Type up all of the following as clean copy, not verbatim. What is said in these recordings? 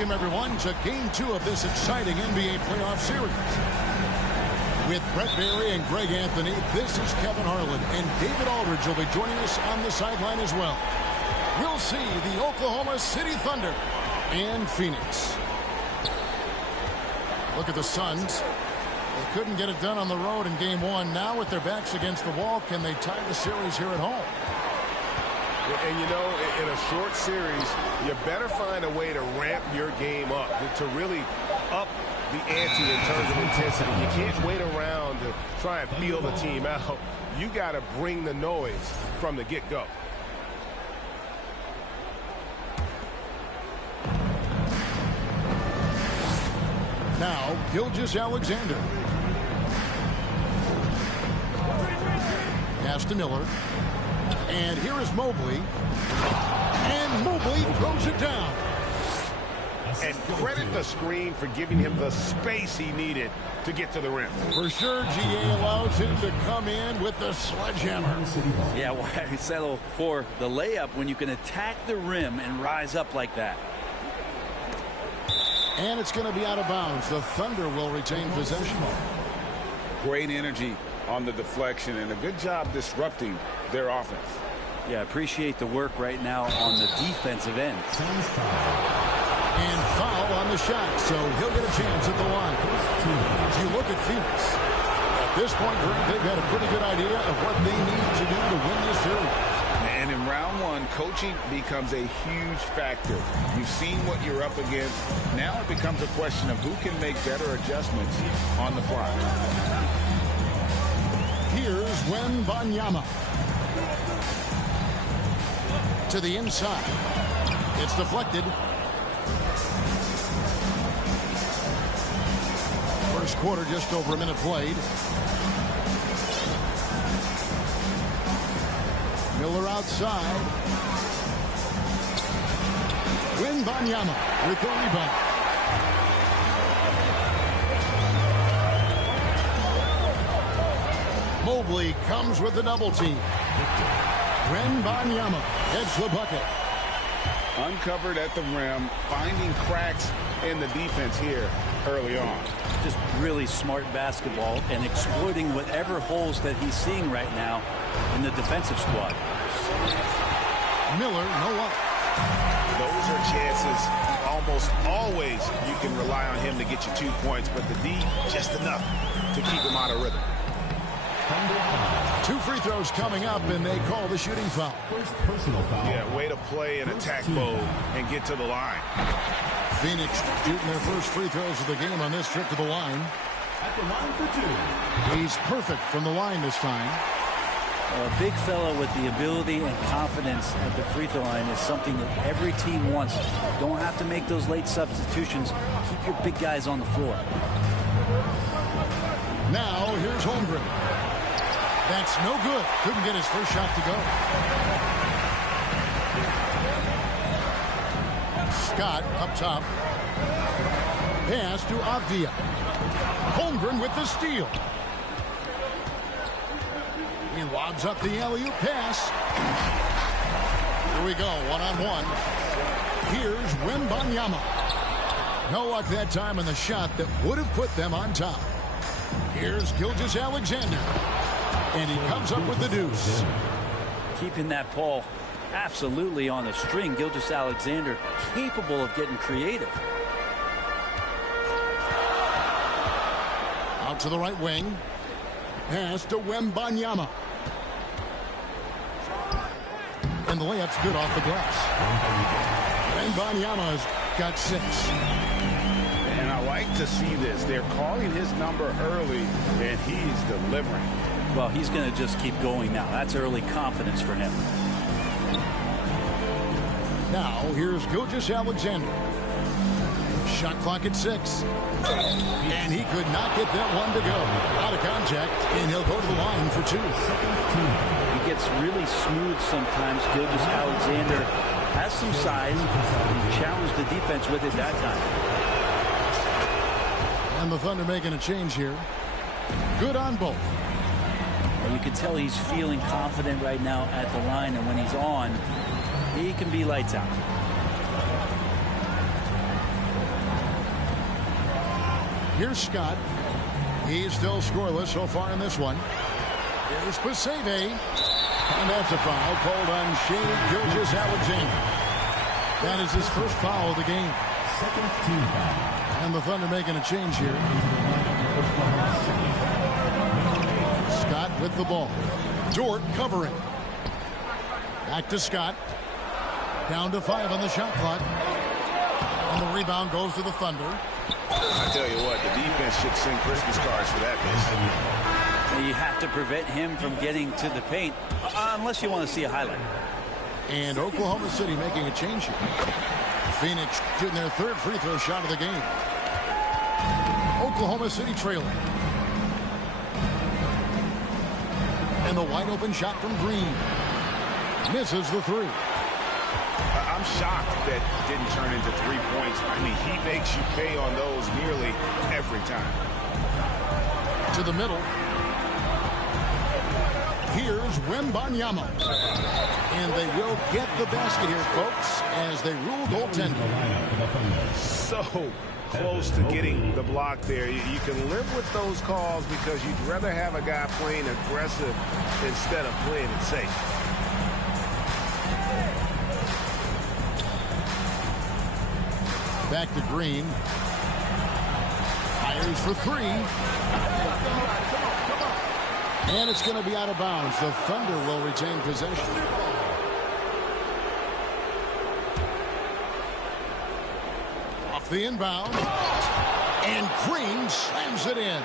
Welcome, everyone, to Game 2 of this exciting NBA playoff series. With Brett Barry and Greg Anthony, this is Kevin Harlan, and David Aldridge will be joining us on the sideline as well. We'll see the Oklahoma City Thunder and Phoenix. Look at the Suns. They couldn't get it done on the road in Game 1. Now with their backs against the wall, can they tie the series here at home? And, you know, in a short series, you better find a way to ramp your game up, to really up the ante in terms of intensity. You can't wait around to try and feel the team out. You got to bring the noise from the get-go. Now, Gilgeous-Alexander. Pass to Miller. And here is Mobley. And Mobley throws it down. And credit the screen for giving him the space he needed to get to the rim. For sure, GA allows him to come in with the sledgehammer. Yeah, why settle for the layup when you can attack the rim and rise up like that? And it's going to be out of bounds. The Thunder will retain possession. Great energy on the deflection and a good job disrupting their offense. Yeah, appreciate the work right now on the defensive end. And foul on the shot, so he'll get a chance at the line. As you look at Phoenix, at this point, they've got a pretty good idea of what they need to do to win this series. And in round one, coaching becomes a huge factor. You've seen what you're up against. Now it becomes a question of who can make better adjustments on the fly. Here's Wembanyama. To the inside. It's deflected. First quarter, just over a minute played. Miller outside. Wembanyama with the rebound. Mobley comes with the double team. Wembanyama gets the bucket. Uncovered at the rim, finding cracks in the defense here early on. Just really smart basketball and exploiting whatever holes that he's seeing right now in the defensive squad. Miller, no up. Those are chances. Almost always you can rely on him to get you 2 points, but the D, just enough to keep him out of rhythm. 2 free throws coming up, and they call the shooting foul. First personal foul. Yeah, way to play in attack mode and get to the line. Phoenix shooting their first free throws of the game on this trip to the line. At the line for 2. He's perfect from the line this time. A big fella with the ability and confidence at the free throw line is something that every team wants. Don't have to make those late substitutions. Keep your big guys on the floor. Now, here's Holmgren. That's no good. Couldn't get his first shot to go. Scott up top. Pass to Avdia. Holmgren with the steal. He lobs up the alley-oop pass. Here we go, one-on-one. Here's Wembanyama. No luck that time on the shot that would have put them on top. Here's Gilgeous-Alexander. And he comes up with the deuce. Keeping that ball absolutely on the string. Gilgeous-Alexander capable of getting creative. Out to the right wing. Pass to Wembanyama. And the layup's good off the glass. Wembanyama's got 6. And I like to see this. They're calling his number early, and he's delivering. Well, he's going to just keep going now. That's early confidence for him. Now, here's Gilgeous-Alexander. Shot clock at 6. And he could not get that one to go. Out of contact, and he'll go to the line for 2. He gets really smooth sometimes. Gilgeous-Alexander has some size. He challenged the defense with it that time. And the Thunder making a change here. Good on both. And you can tell he's feeling confident right now at the line, and when he's on, he can be lights out. Here's Scott. He's still scoreless so far in this one. Here's Paseve. And that's a foul called on Shea Gilgeous-Alexander. That is his first foul of the game. Second team foul. And the Thunder making a change here. Scott with the ball. Dort covering. Back to Scott. Down to 5 on the shot clock. And the rebound goes to the Thunder. I tell you what, the defense should sing Christmas cards for that miss. You have to prevent him from getting to the paint, unless you want to see a highlight. And Oklahoma City making a change here. Phoenix shooting their third free throw shot of the game. Oklahoma City trailing. And the wide open shot from Green. Misses the three. I'm shocked that didn't turn into 3 points. I mean, he makes you pay on those nearly every time. To the middle. Here's Wembanyama. And they will get the basket here, folks, as they rule goaltending. So close to getting the block there. You can live with those calls because you'd rather have a guy playing aggressive instead of playing it safe. Back to Green. Fires for 3. And it's going to be out of bounds. The Thunder will retain possession. Off the inbound. And Green slams it in.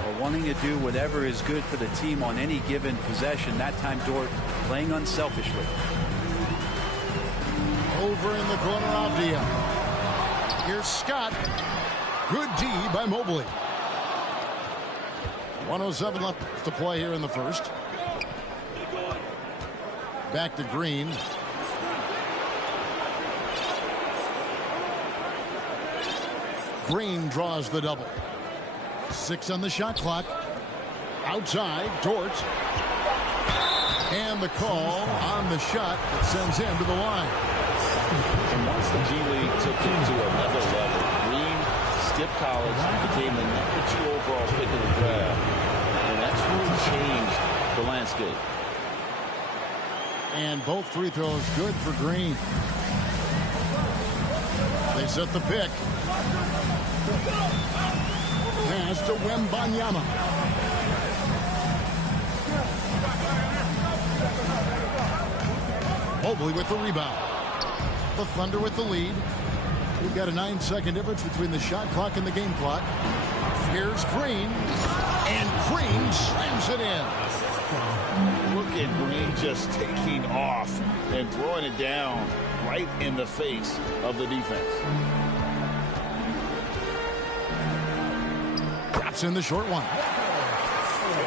Well, wanting to do whatever is good for the team on any given possession. That time Dort playing unselfishly. Over in the corner, Avdia. Here's Scott. Good D by Mobley. 1:07 left to play here in the first. Back to Green. Green draws the double. 6 on the shot clock. Outside, Dort. And the call on the shot that sends him to the line. And once the G League took him to another level, Green skipped college, became the #2 overall pick of the draft. And that's really changed the landscape. And both free throws good for Green. They set the pick. Pass to Wembanyama. Mobley with the rebound. The Thunder with the lead. We've got a 9-second difference between the shot clock and the game clock. Here's Green. And Green slams it in. Look at Green just taking off and throwing it down right in the face of the defense. Drops in the short one.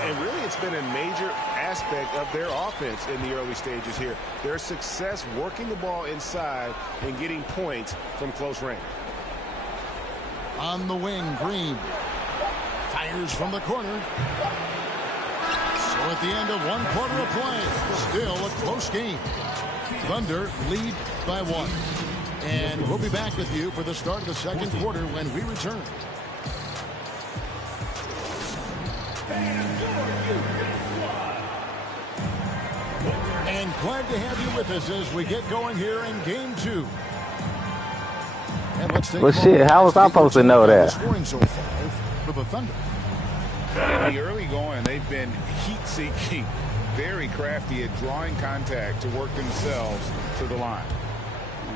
And really, it's been a major aspect of their offense in the early stages here. Their success working the ball inside and getting points from close range. On the wing, Green fires from the corner. So at the end of 1 quarter of play, still a close game. Thunder lead by 1. And we'll be back with you for the start of the second quarter when we return. And glad to have you with us as we get going here in game 2. And let's take Well, shit, how was I supposed to know that? Scoring so far for the Thunder. In the early going, they've been heat-seeking, very crafty at drawing contact to work themselves to the line.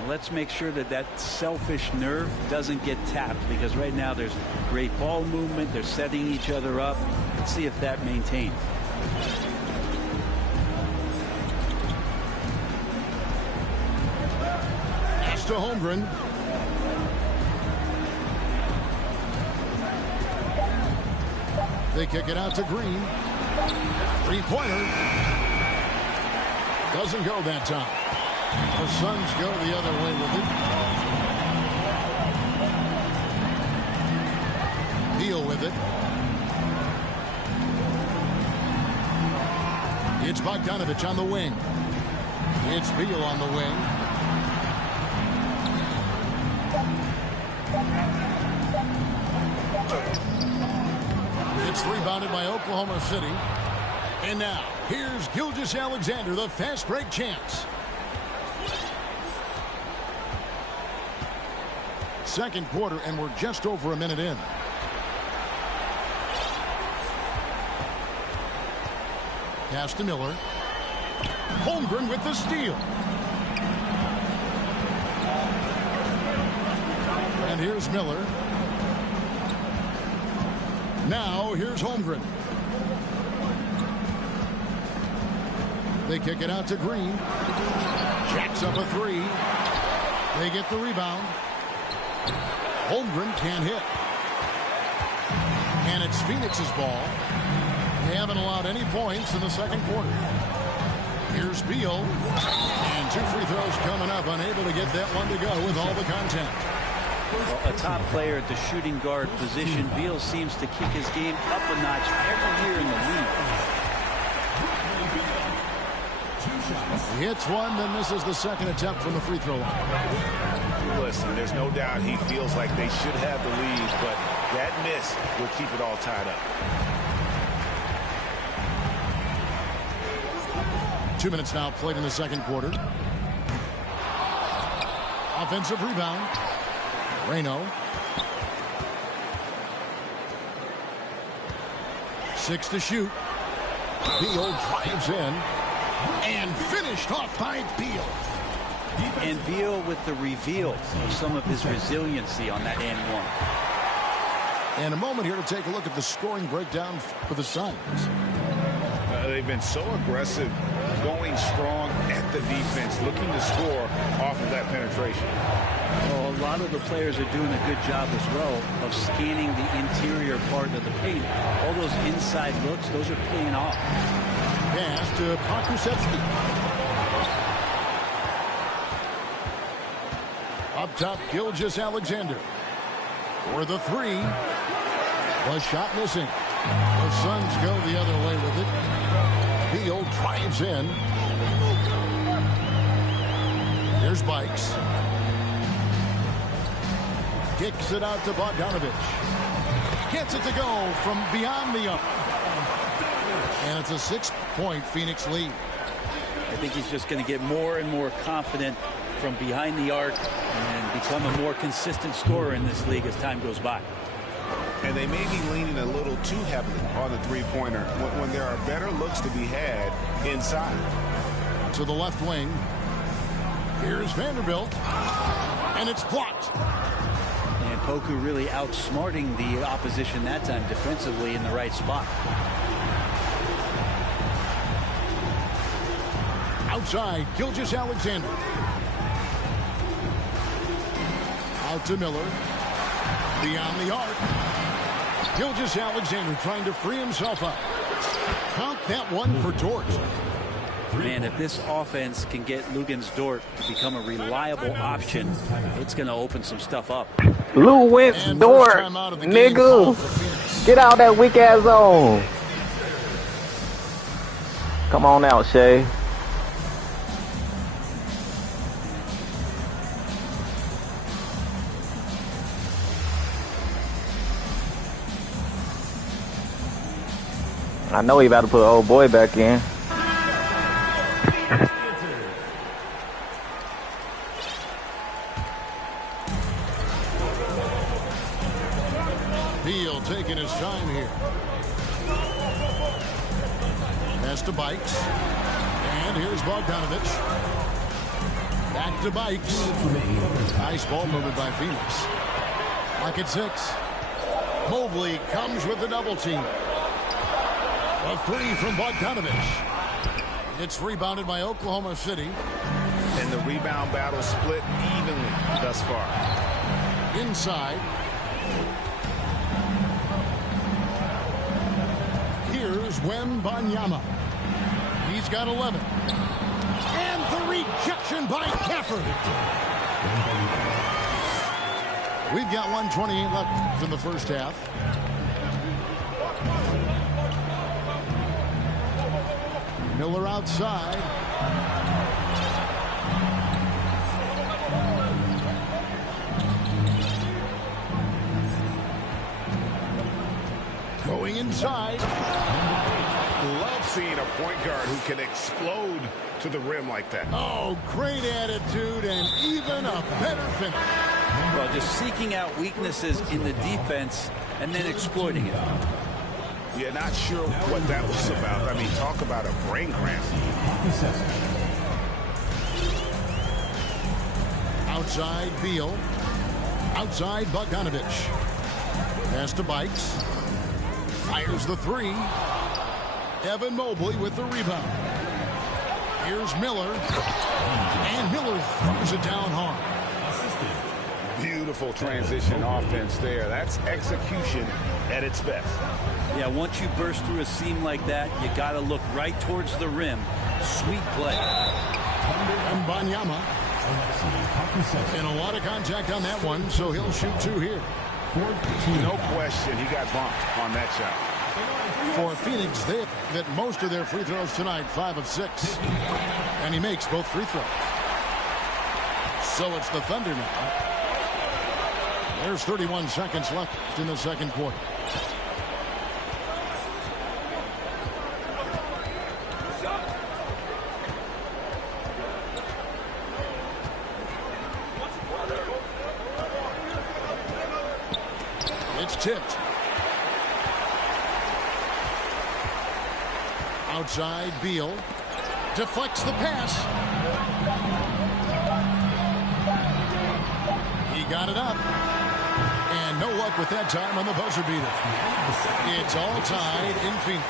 Let's make sure that that selfish nerve doesn't get tapped, because right now there's great ball movement. They're setting each other up. Let's see if that maintains. Pass to Holmgren. They kick it out to Green. 3-pointer. Doesn't go that time. The Suns go the other way with it. Deal with it. It's Bogdanovich on the wing. It's Beal on the wing. It's rebounded by Oklahoma City. And now, here's Gilgeous-Alexander, the fast break champs. Second quarter, and we're just over a minute in. Pass to Miller. Holmgren with the steal. And here's Miller. Now, here's Holmgren. They kick it out to Green. Jacks up a three. They get the rebound. Holmgren can't hit. And it's Phoenix's ball. They haven't allowed any points in the second quarter. Here's Beal. And 2 free throws coming up. Unable to get that one to go with all the contact. Well, a top player at the shooting guard position, Beal seems to kick his game up a notch every year in the league. He hits one, then misses the second attempt from the free throw line. Listen, there's no doubt he feels like they should have the lead, but that miss will keep it all tied up. 2 minutes now played in the second quarter. Offensive rebound. Reno. 6 to shoot. Beal drives in. And finished off by Beal. And Beal with the reveal of some of his resiliency on that and one. And a moment here to take a look at the scoring breakdown for the Suns. They've been so aggressive, going strong at the defense, looking to score off of that penetration. Well, a lot of the players are doing a good job as well of scanning the interior part of the paint. All those inside looks, those are paying off. Pass to Pokusevski. Up top, Gilgeous-Alexander. For the three. The shot missing. The Suns go the other way with it. Beal drives in. Here's Bikes. Kicks it out to Bogdanovich. Gets it to go from beyond the arc. And it's a 6-point Phoenix lead. I think he's just going to get more and more confident from behind the arc and become a more consistent scorer in this league as time goes by. And they may be leaning a little too heavily on the three-pointer when there are better looks to be had inside. To the left wing. Here's Vanderbilt. And it's blocked. And Poku really outsmarting the opposition that time defensively in the right spot. Outside, Gilgeous-Alexander. Out to Miller. Beyond the arc. Gilgeous-Alexander trying to free himself up. Count that one for Dort. Man, if this offense can get Luguentz Dort to become a reliable option, it's going to open some stuff up. Luguentz Dort, nigga. Get out that weak ass zone. Come on out, Shea. I know he about to put old boy back in. Beal taking his time here. Pass to Bikes. And here's Bogdanovich. Back to Bikes. Nice ball movement by Phoenix. Lock at 6. Mobley comes with the double team. A three from Bogdanovich. It's rebounded by Oklahoma City. And the rebound battle split evenly thus far. Inside. Here's Wembanyama. He's got 11. And the rejection by Gafford. We've got 1:28 left in the first half. Miller outside. Going inside. inside. Love seeing a point guard who can explode to the rim like that. Oh, great attitude and even a better finish. Well, just seeking out weaknesses in the defense and then exploiting it. Yeah, not sure what that was about. I mean, talk about a brain cramp. Outside Beal. Outside Bogdanovich. Pass to Bikes. Fires the three. Evan Mobley with the rebound. Here's Miller. And Miller throws it down hard. Beautiful transition offense there. That's execution at its best. Yeah, once you burst through a seam like that, you got to look right towards the rim. Sweet play. And Banyama. And a lot of contact on that one, so he'll shoot two here. No question, he got bumped on that shot. For Phoenix, they hit most of their free throws tonight, 5 of 6. And he makes both free throws. So it's the Thunder now. There's 31 seconds left in the second quarter. It's tipped. Outside, Beal deflects the pass. He got it up. And no luck with that time on the buzzer beater. It's all tied in Phoenix.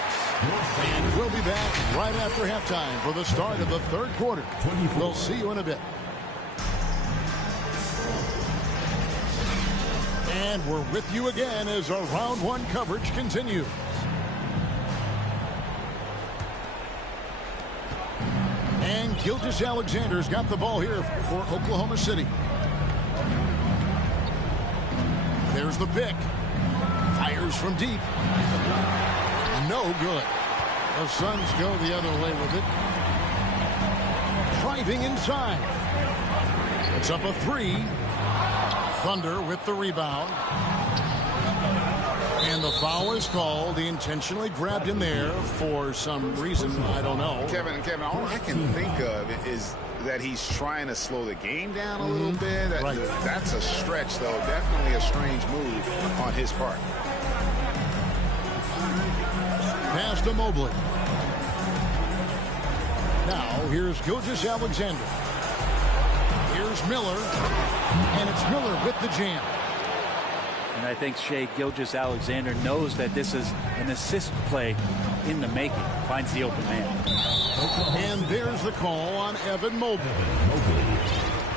And we'll be back right after halftime for the start of the third quarter. We'll see you in a bit. And we're with you again as our round one coverage continues. And Gilgeous-Alexander's got the ball here for Oklahoma City. There's the pick. Fires from deep. No good. The Suns go the other way with it. Driving inside. It's up a three. Thunder with the rebound. And the foul is called. He intentionally grabbed him there for some reason. I don't know. Kevin, all I can think of is that he's trying to slow the game down a little bit. Right. That's a stretch, though. Definitely a strange move on his part. Pass to Mobley. Now, here's Gilgeous-Alexander. Here's Miller. And it's Miller with the jam. And I think Shai Gilgeous-Alexander knows that this is an assist play in the making. Finds the open man. And there's the call on Evan Mobley.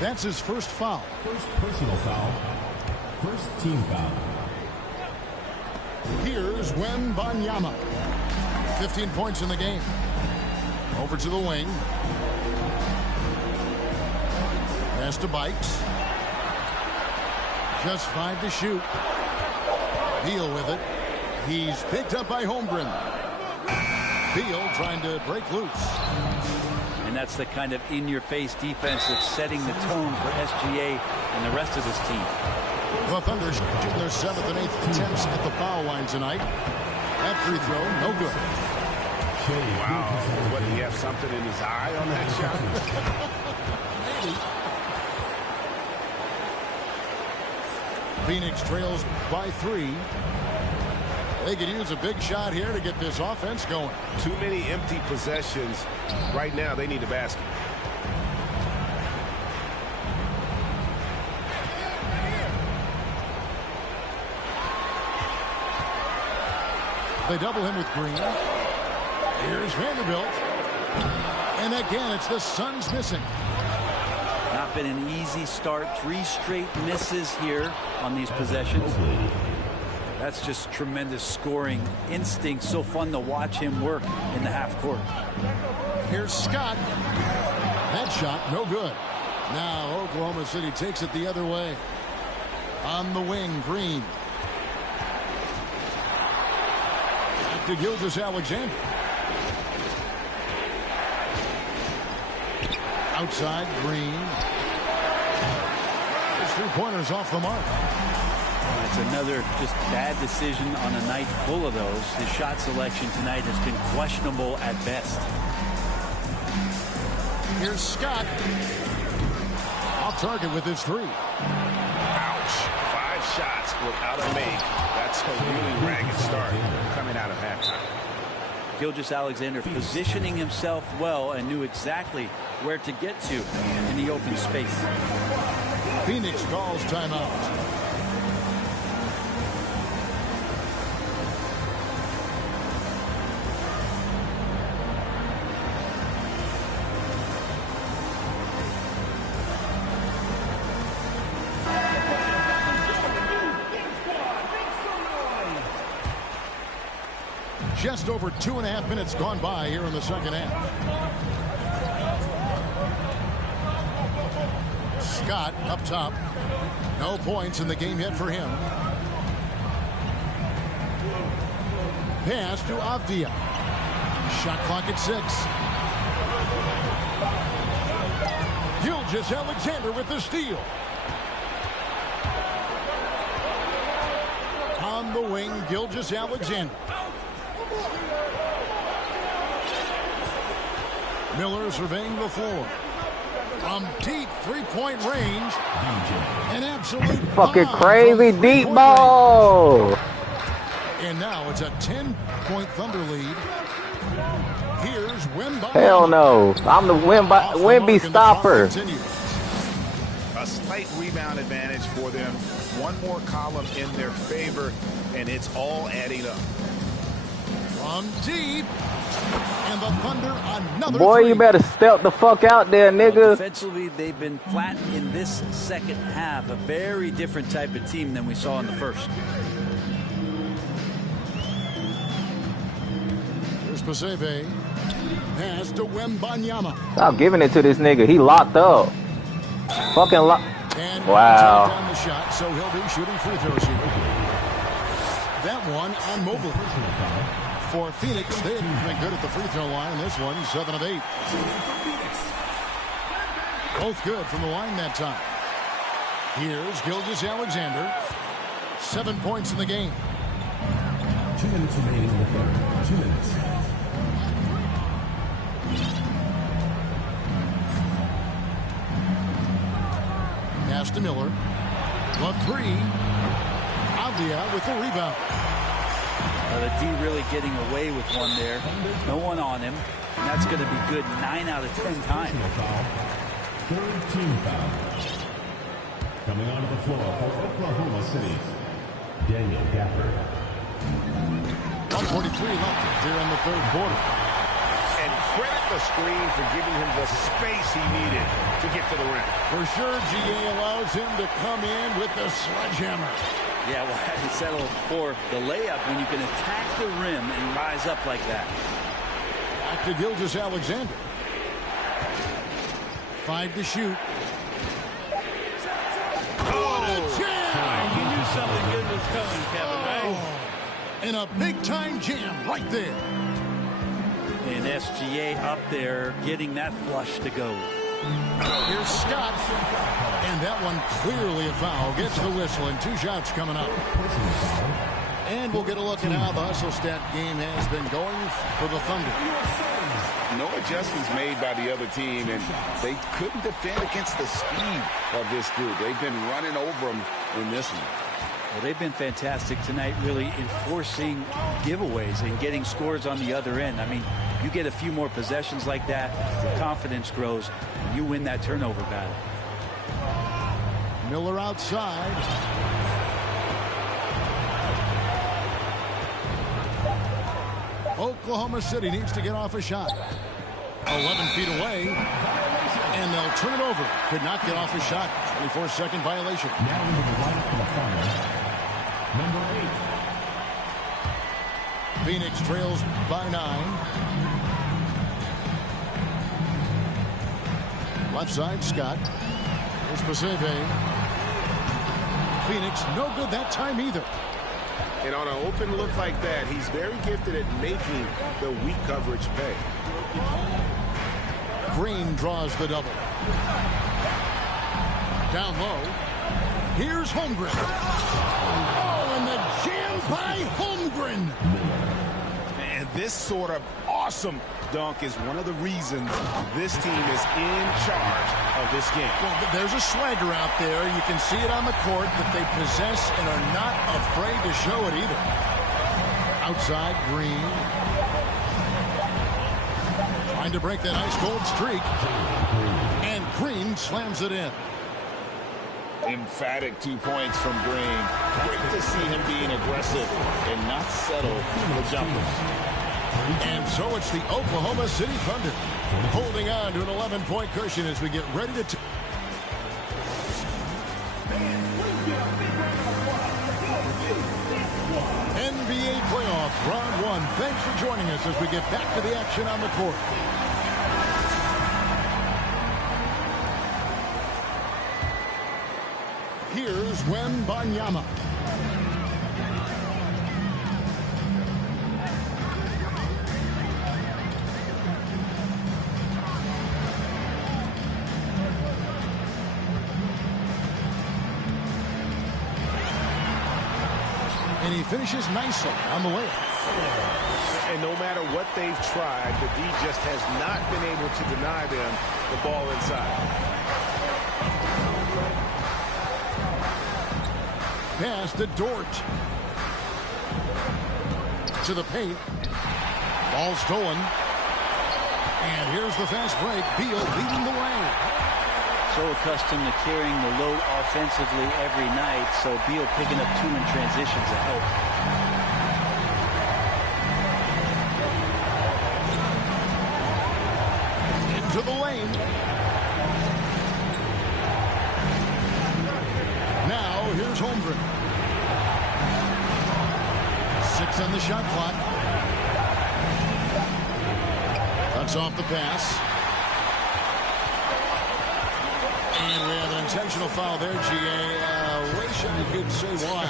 That's his first foul. First personal foul. First team foul. Here's Wembanyama. 15 points in the game. Over to the wing. Pass to Bikes. Just 5 to shoot. Beal with it. He's picked up by Holmgren. Beal trying to break loose. And that's the kind of in-your-face defense that's setting the tone for SGA and the rest of this team. The Thunder shooting their 7th and 8th attempts at the foul line tonight. That free throw, no good. Wow. What, did he have something in his eye on that shot? Maybe. Phoenix trails by 3. They could use a big shot here to get this offense going. Too many empty possessions. Right now, they need a basket. They double him with Green. Here's Vanderbilt. And again, it's the Suns missing. Not been an easy start. 3 straight misses here on these possessions. That's just tremendous scoring instinct. So fun to watch him work in the half court. Here's Scott. That shot, no good. Now Oklahoma City takes it the other way. On the wing, Green. Back to Gilgeous-Alexander. Outside, Green. His 3-pointers off the mark. That's another just bad decision on a night full of those. His shot selection tonight has been questionable at best. Here's Scott. Off target with his 3. Ouch. 5 shots without a make. That's a really ragged start coming out of halftime. Gilgeous-Alexander positioning himself well and knew exactly where to get to in the open space. Phoenix calls timeout. Just over 2.5 minutes gone by here in the second half. Scott up top. No points in the game yet for him. Pass to Avdia. Shot clock at 6. Gilgeous-Alexander with the steal. On the wing, Gilgeous-Alexander. Miller surveying the floor. From deep three-point range. An absolute fucking crazy deep ball. And now it's a 10-point Thunder lead. Here's Wembanyama. Hell no. I'm the Wemby stopper. A slight rebound advantage for them. One more column in their favor, and it's all adding up. From deep. And the Thunder another Boy, 3. you better step the fuck out there, nigga. Well, defensively, they've been flat in this second half. A very different type of team than we saw in the first. Here's Paseve. Pass to Wembanyama. Stop giving it to this nigga. He locked up. Fucking locked. Wow. Down the shot, so he'll be shooting free throws here. That one on Mobley. For Phoenix, they haven't been good at the free throw line. This one, 7 of 8. Both good from the line that time. Here's Gilgeous-Alexander. 7 points in the game. 2 minutes remaining in the third. 2 minutes. Pass to Miller. Love 3. Avdia with the rebound. The D really getting away with one there. No one on him. And that's going to be good 9 out of 10 times. Third team foul. Coming onto the floor for Oklahoma City, Daniel Gafford. 1:43 left here in the third quarter. And credit the screen for giving him the space he needed to get to the rim. For sure, GA allows him to come in with the sledgehammer. Yeah, well, he settled for the layup when you can attack the rim and rise up like that. Back to Gilgeous-Alexander. 5 to shoot. What a jam! You knew something good was coming, Kevin, right? And a big-time jam right there. And SGA up there getting that flush to go. Here's Scott. And that one clearly a foul. Gets the whistle and 2 shots coming up. And we'll get a look at how the hustle stat game has been going for the Thunder. No adjustments made by the other team, and they couldn't defend against the speed of this group. They've been running over them in this one. Well, they've been fantastic tonight, really enforcing giveaways and getting scores on the other end. I mean, you get a few more possessions like that, your confidence grows, and you win that turnover battle. Miller outside. Oklahoma City needs to get off a shot. 11 feet away. And they'll turn it over. Could not get off a shot. 24-second violation. Now into the lineup for the Thunder. Number 8. Phoenix trails by 9. Left side, Scott. Here's Paseve. Phoenix, no good that time either. And on an open look like that, he's very gifted at making the weak coverage pay. Green draws the double. Down low. Here's Holmgren. Oh, and the jam by Holmgren. And this sort of awesome dunk is one of the reasons this team is in charge of this game. Well, there's a swagger out there. You can see it on the court that they possess and are not afraid to show it either. Outside, Green. Trying to break that ice cold streak. And Green slams it in. Emphatic 2 points from Green. Great to see him being aggressive and not settle for jumpers. And so it's the Oklahoma City Thunder holding on to an 11-point cushion as we get ready to... NBA playoffs, round one. Thanks for joining us as we get back to the action on the court. Here's Wembanyama. And he finishes nicely on the layup. And no matter what they've tried, the D just has not been able to deny them the ball inside. Pass to Dort. To the paint. Ball stolen. And here's the fast break. Beal leading the way. So accustomed to carrying the load offensively every night, so Beal picking up 2 in transitions to help. Into the lane. Now here's Holmgren. 6 on the shot clock. Cuts off the pass. And we have an intentional foul there, G.A. Wish I could say why.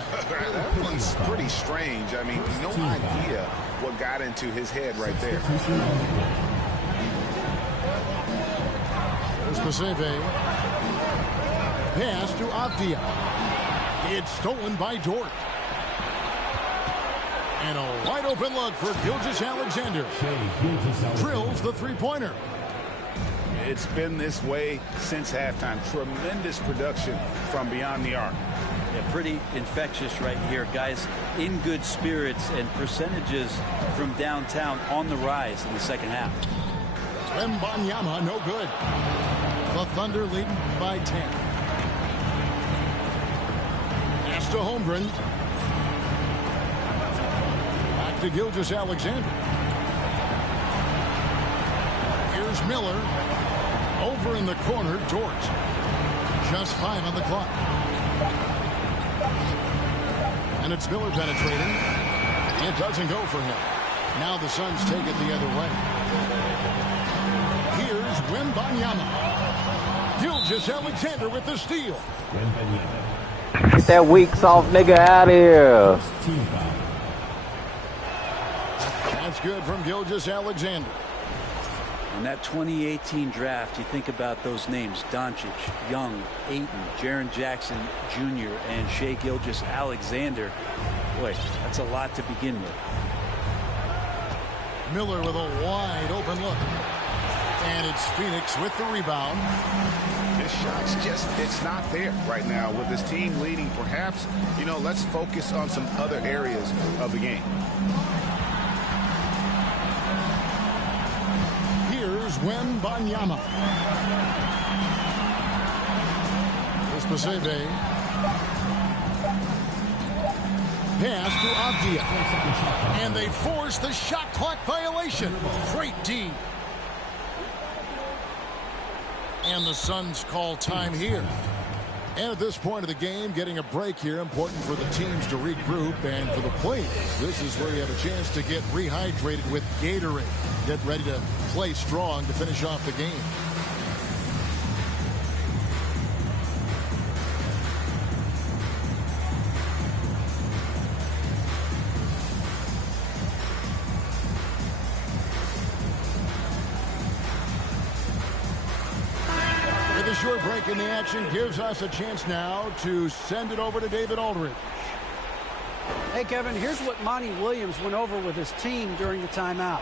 That was pretty strange. I mean, no idea what got into his head right there. There's Pasebe. Pass to Avdia. It's stolen by Dort. And a wide open look for Gilgeous-Alexander. Drills the three-pointer. It's been this way since halftime. Tremendous production from beyond the arc. Yeah, pretty infectious right here. Guys in good spirits and percentages from downtown on the rise in the second half. Wembanyama, no good. The Thunder leading by 10. Pass to Holmgren. Back to Gilgeous-Alexander. Here's Miller. Over in the corner, Dort. Just 5 on the clock. And it's Miller penetrating. It doesn't go for him. Now the Suns take it the other way. Here's Wembanyama. Gilgeous-Alexander with the steal. Get that weak, soft nigga out of here. That's good from Gilgeous-Alexander. In that 2018 draft, you think about those names: Doncic, Young, Ayton, Jaren Jackson Jr., and Shai Gilgeous-Alexander. Boy, that's a lot to begin with. Miller with a wide open look. And it's Phoenix with the rebound. His shot's just, it's not there right now with this team leading. Perhaps, you know, let's focus on some other areas of the game. Here's Wembanyama. Here's Pasebe. Pass to Avdia. And they force the shot clock violation. Great D. And the Suns call time here. And at this point of the game, getting a break here, important for the teams to regroup, and for the players, this is where you have a chance to get rehydrated with Gatorade. Get ready to play strong to finish off the game. short break in the action gives us a chance now to send it over to David Aldridge. Hey, Kevin, here's what Monty Williams went over with his team during the timeout.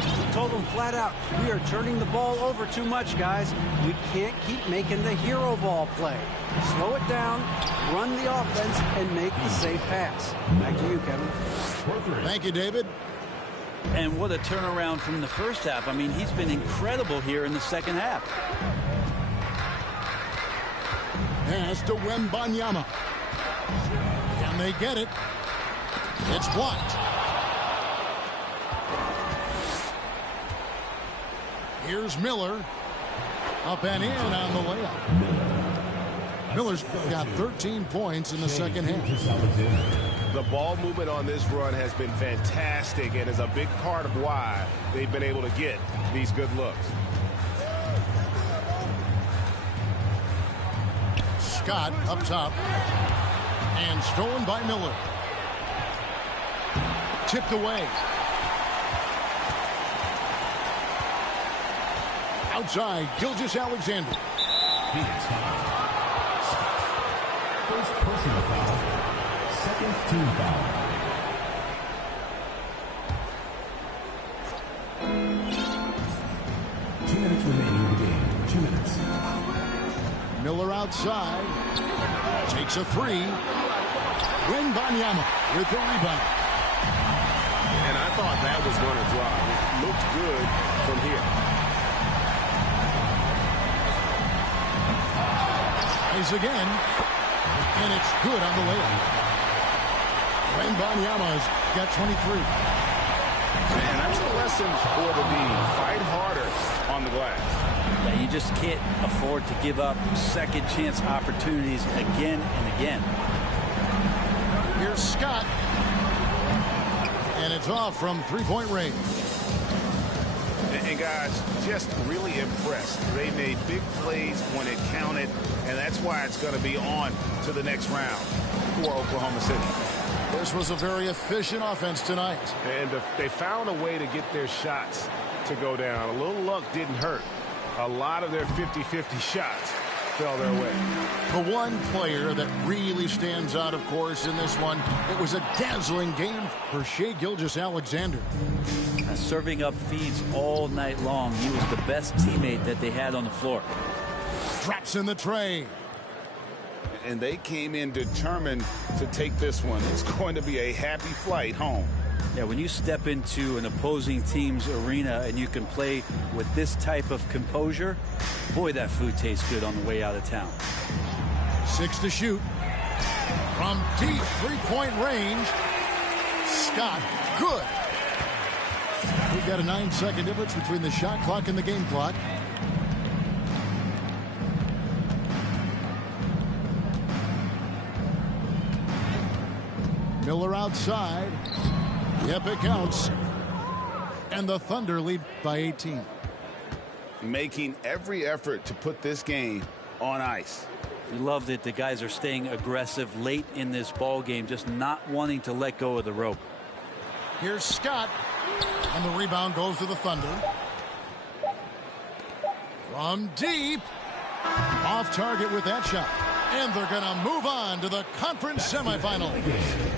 He told them flat out, we are turning the ball over too much, guys. We can't keep making the hero ball play. Slow it down, run the offense, and make the safe pass. Back to you, Kevin. Thank you, David. And what a turnaround from the first half. I mean, he's been incredible here in the second half. Pass to Wembanyama. Can they get it? It's blocked. Here's Miller. Up and in on the layup. Miller's got 13 points in the second half. The ball movement on this run has been fantastic and is a big part of why they've been able to get these good looks. Scott up top. And stolen by Miller. Tipped away. Outside, Gilgeous-Alexander. First personal foul. Second team foul. Minutes remaining in the game. 2 minutes. Miller outside. Takes a three. Wembanyama with the rebound. And I thought that was going to drop. It looked good from here. Tries again. And it's good on the layup. Wembanyama's got 23. And that's a lesson for the D. Fight harder on the glass. Yeah, you just can't afford to give up second chance opportunities again and again. Here's Scott. And it's off from three-point range. And guys, just really impressed. They made big plays when it counted, and that's why it's going to be on to the next round for Oklahoma City. This was a very efficient offense tonight. And they found a way to get their shots to go down. A little luck didn't hurt. A lot of their 50-50 shots fell their way. The one player that really stands out, of course, in this one, it was a dazzling game for Shai Gilgeous-Alexander. Serving up feeds all night long. He was the best teammate that they had on the floor. Drops in the tray. And they came in determined to take this one. It's going to be a happy flight home. Yeah, when you step into an opposing team's arena and you can play with this type of composure, boy, that food tastes good on the way out of town. 6 to shoot. From deep three-point range, Scott, good. We've got a 9-second difference between the shot clock and the game clock. Miller outside. Yep, it counts. And the Thunder lead by 18. Making every effort to put this game on ice. We love that the guys are staying aggressive late in this ball game, just not wanting to let go of the rope. Here's Scott. And the rebound goes to the Thunder. From deep. Off target with that shot. And they're going to move on to the conference semifinal.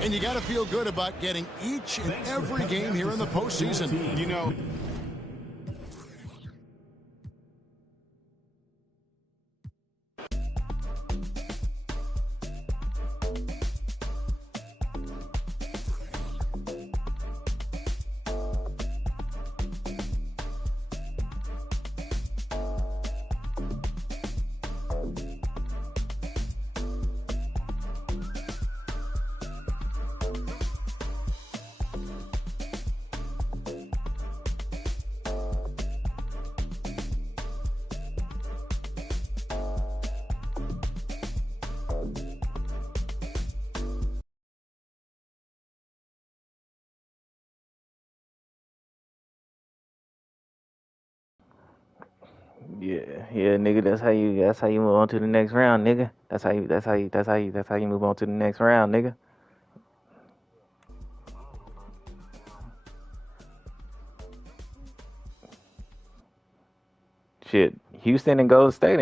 And you got to feel good about getting each and every game here in the postseason. You know, Yeah, nigga. That's how you move on to the next round, nigga. That's how you move on to the next round, nigga. Shit, Houston and Golden State